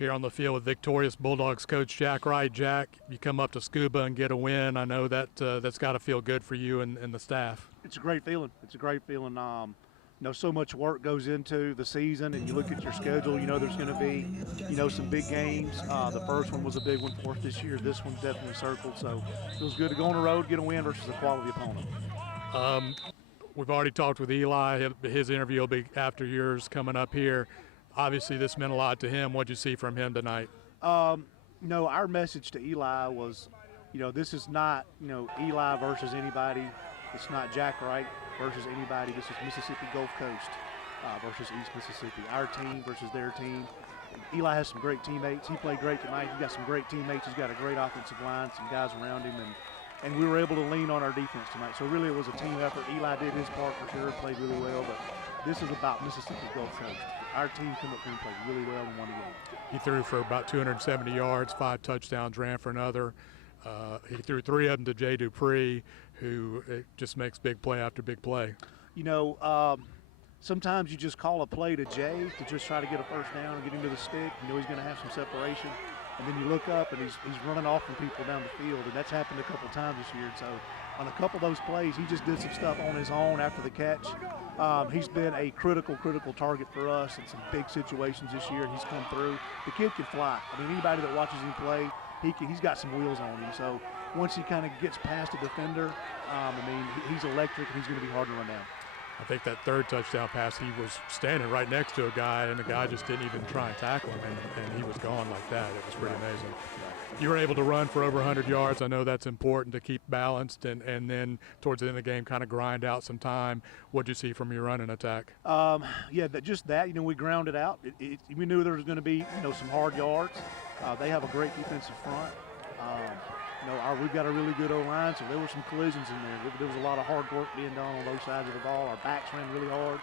here on the field with victorious Bulldogs coach Jack Wright. Jack, you come up to Scuba and get a win. I know that that's got to feel good for you and the staff. It's a great feeling. It's a great feeling. So much work goes into the season, and you look at your schedule, there's going to be, some big games. The first one was a big one for us this year. This one's definitely circled, so it feels good to go on the road, get a win versus a quality opponent. We've already talked with Eli. His interview will be after yours coming up here. Obviously, this meant a lot to him. What did you see from him tonight? Our message to Eli was, this is not, Eli versus anybody. It's not Jack Wright versus anybody. This is Mississippi Gulf Coast versus East Mississippi. Our team versus their team. Eli has some great teammates. He played great tonight. He's got some great teammates. He's got a great offensive line, some guys around him, and we were able to lean on our defense tonight. So really it was a team effort. Eli did his part for sure, played really well, but this is about Mississippi Gulf Coast. Our team came up here and played really well and won the game. He threw for about 270 yards, 5 touchdowns, ran for another. He threw 3 of them to Jay Dupree, who just makes big play after big play. Sometimes you just call a play to Jay to just try to get a first down and get him to the stick. You know he's going to have some separation. And then you look up and he's running off from people down the field, and that's happened a couple times this year. And so on a couple of those plays, he just did some stuff on his own after the catch. He's been a critical target for us in some big situations this year, and he's come through. The kid can fly. I mean, anybody that watches him play, he's got some wheels on him. So once he kind of gets past a defender, he's electric, and he's going to be hard to run down. I think that third touchdown pass, he was standing right next to a guy, and the guy just didn't even try and tackle him, and he was gone like that. It was pretty amazing. You were able to run for over 100 yards. I know that's important to keep balanced, and then towards the end of the game kind of grind out some time. What did you see from your running attack? We grounded out. We knew there was going to be, some hard yards. They have a great defensive front. We've got a really good O-line, so there were some collisions in there. There was a lot of hard work being done on both sides of the ball. Our backs ran really hard.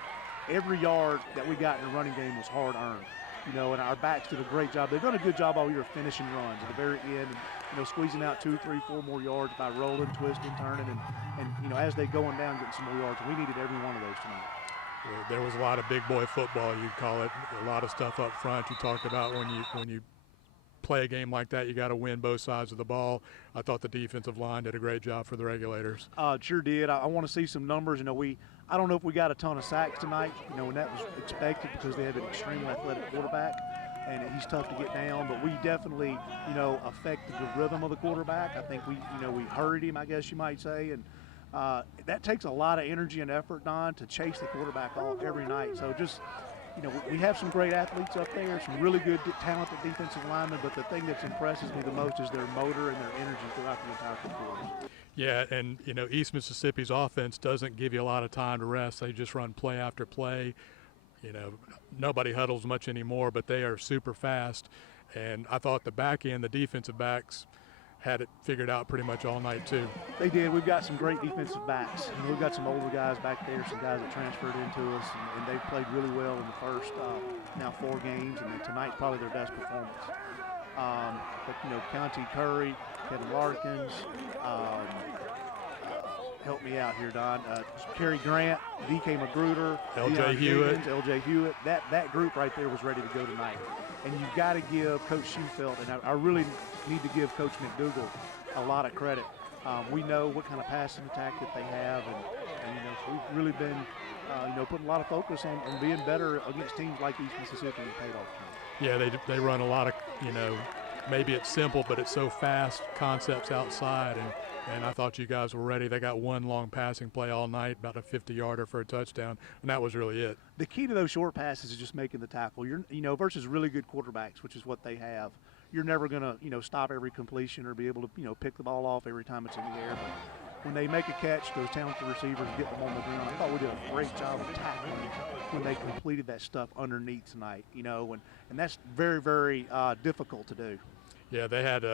Every yard that we got in the running game was hard-earned. And our backs did a great job. They've done a good job all year of finishing runs at the very end and, squeezing out 2, 3, 4 more yards by rolling, twisting, turning, and as they going down, getting some more yards. We needed every one of those tonight. There was a lot of big boy football, you'd call it, a lot of stuff up front. You talked about when you play a game like that, you got to win both sides of the ball. I thought the defensive line did a great job for the Regulators. Sure did. I want to see some numbers. I don't know if we got a ton of sacks tonight, and that was expected because they have an extremely athletic quarterback, and he's tough to get down. But we definitely, affected the rhythm of the quarterback. I think we hurried him, I guess you might say, and that takes a lot of energy and effort, Don, to chase the quarterback off every night. So just we have some great athletes up there, some really good, talented defensive linemen, but the thing that impresses me the most is their motor and their energy throughout the entire quarter. Yeah, and, East Mississippi's offense doesn't give you a lot of time to rest. They just run play after play. Nobody huddles much anymore, but they are super fast. And I thought the back end, the defensive backs, had it figured out pretty much all night too. They did. We've got some great defensive backs. We've got some older guys back there, some guys that transferred into us, and they've played really well in the first now 4 games, and tonight's probably their best performance. Conti Curry, Kevin Larkins, help me out here, Don. Kerry Grant, DK Magruder, LJ Hewitt. LJ Hewitt. That group right there was ready to go tonight. And you've got to give Coach Schufelt, and I really need to give Coach McDougal a lot of credit. We know what kind of passing attack that they have, and so we've really been, putting a lot of focus on being better against teams like East Mississippi and paid off. Yeah, they run a lot of, maybe it's simple, but it's so fast, concepts outside, and I thought you guys were ready. They got one long passing play all night, about a 50-yarder for a touchdown, and that was really it. The key to those short passes is just making the tackle. Versus really good quarterbacks, which is what they have. You're never going to, stop every completion or be able to, pick the ball off every time it's in the air. But when they make a catch, those talented receivers get them on the ground. I thought we did a great job of tackling when they completed that stuff underneath tonight, and that's very, very difficult to do. Yeah, they had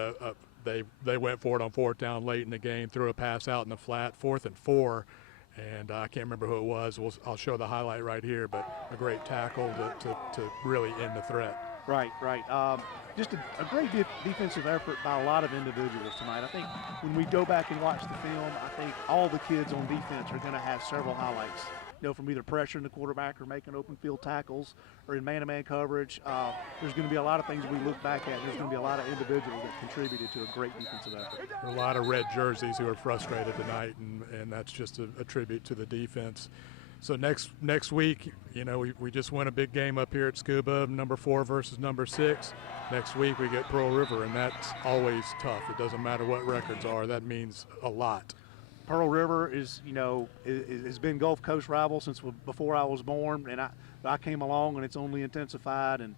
they went for it on 4th down late in the game, threw a pass out in the flat, 4th and 4, and I can't remember who it was. I'll show the highlight right here, but a great tackle to really end the threat. Right. Just a great defensive effort by a lot of individuals tonight. I think when we go back and watch the film, I think all the kids on defense are going to have several highlights. from either pressuring the quarterback or making open field tackles or in man-to-man coverage. There's going to be a lot of things we look back at. There's going to be a lot of individuals that contributed to a great defensive effort. There are a lot of red jerseys who are frustrated tonight, and that's just a tribute to the defense. So next week, we just won a big game up here at Scuba, number 4 versus number 6. Next week we get Pearl River, and that's always tough. It doesn't matter what records are. That means a lot. Pearl River has been Gulf Coast rival since before I was born, and I came along, and it's only intensified. And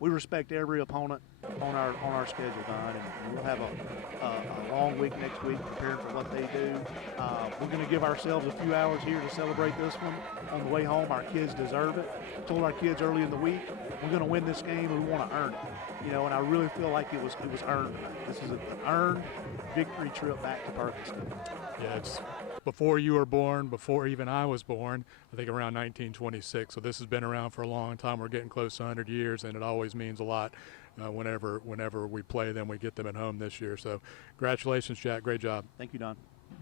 we respect every opponent on our schedule, Don, and we'll have a long week next week preparing for what they do. We're going to give ourselves a few hours here to celebrate this one. On the way home, our kids deserve it. I told our kids early in the week, we're going to win this game, and we want to earn it. And I really feel like it was earned. This is an earned victory trip back to Perkinston. Yeah, it's before you were born, before even I was born, I think around 1926. So this has been around for a long time. We're getting close to 100 years, and it always means a lot whenever we play them. We get them at home this year. So congratulations, Jack. Great job. Thank you, Don.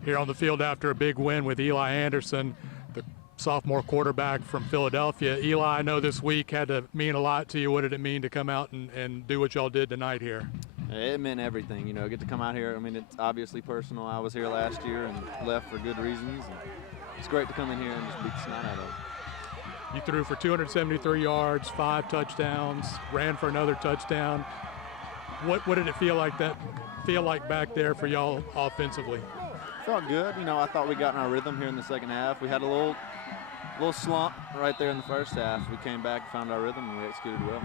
Here on the field after a big win with Eli Anderson, the sophomore quarterback from Philadelphia. Eli, I know this week had to mean a lot to you. What did it mean to come out and do what y'all did tonight here? It meant everything, get to come out here. I mean, it's obviously personal. I was here last year and left for good reasons. And it's great to come in here and just beat the snot out of them. You threw for 273 yards, 5 touchdowns, ran for another touchdown. What did it feel like back there for y'all offensively? Felt good. I thought we got in our rhythm here in the second half. We had a little slump right there in the first half. We came back, found our rhythm, and we executed well.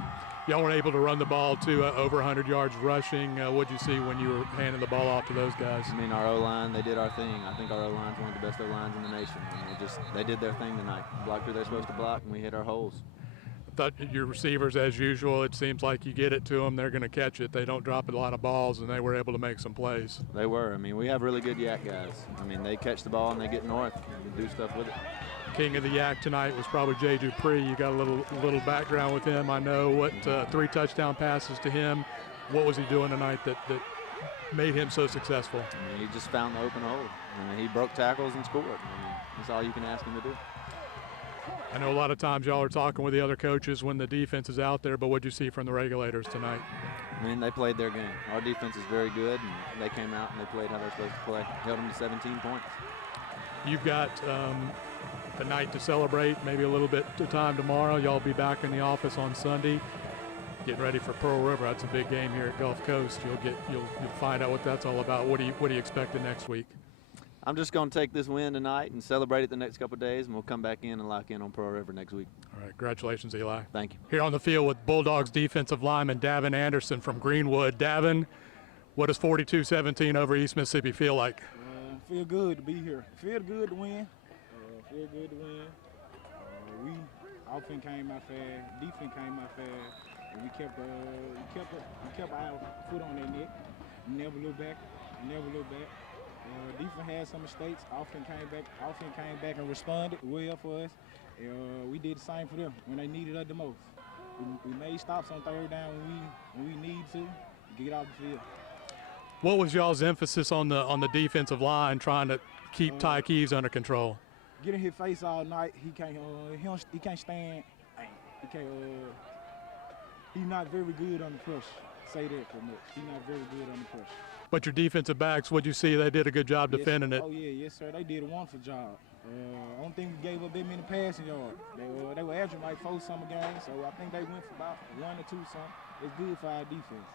Y'all were able to run the ball to over 100 yards rushing. What'd you see when you were handing the ball off to those guys? I mean, our O-line, they did our thing. I think our O-line's one of the best O-lines in the nation. And they did their thing tonight. Blocked who they're supposed to block, and we hit our holes. I thought your receivers, as usual, it seems like you get it to them, they're going to catch it. They don't drop a lot of balls, and they were able to make some plays. They were. I mean, we have really good yak guys. I mean, they catch the ball, and they get north and do stuff with it. King of the yak tonight was probably Jay Dupree. You got a little background with him. I know what 3 touchdown passes to him. What was he doing tonight that made him so successful? I mean, he just found the open hole. I mean, he broke tackles and scored. I mean, that's all you can ask him to do. I know a lot of times y'all are talking with the other coaches when the defense is out there, but what'd you see from the Regulators tonight? I mean, they played their game. Our defense is very good, and they came out and they played how they're supposed to play. Held them to 17 points. You've got a night to celebrate, maybe a little bit of time tomorrow. Y'all be back in the office on Sunday, getting ready for Pearl River. That's a big game here at Gulf Coast. You'll find out what that's all about. What do you expect the next week? I'm just going to take this win tonight and celebrate it the next couple of days, and we'll come back in and lock in on Pearl River next week. All right, congratulations, Eli. Thank you. Here on the field with Bulldogs defensive lineman Davin Anderson from Greenwood. Davin, what does 42-17 over East Mississippi feel like? Feel good to be here. Feel good to win. We offense came out fast, defense came out fast, and we kept our foot on their neck. Never look back. Defense had some mistakes. Offense came back and responded well for us. We did the same for them when they needed us the most. We made stops on third down when we need to get off the field. What was y'all's emphasis on the defensive line, trying to keep Ty Keeves under control? Getting his face all night, he can't stand. He's not very good under pressure. Say that for much. He's not very good under pressure. But your defensive backs, what'd you see? They did a good job defending it. Oh yeah, yes sir. They did a wonderful job. I don't think we gave up that many passing yards. They were averaging like 4 summer games, so I think they went for about 1 or 2 something. It's good for our defense.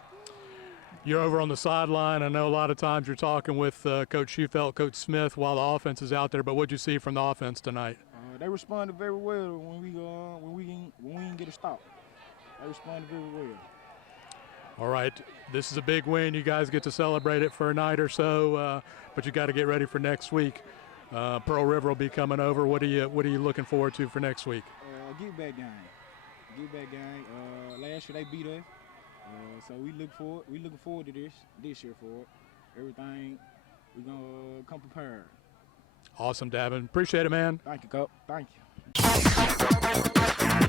You're over on the sideline. I know a lot of times you're talking with Coach Schufelt, Coach Smith while the offense is out there, but what'd you see from the offense tonight? They responded very well when we didn't get a stop. They responded very well. All right, this is a big win. You guys get to celebrate it for a night or so, but you got to get ready for next week. Pearl River will be coming over. What are you looking forward to for next week? Get back game. Last year they beat us. So we looking forward to this year for it. Everything, we're going to come prepared. Awesome, Davin. Appreciate it, man. Thank you, Coach. Thank you.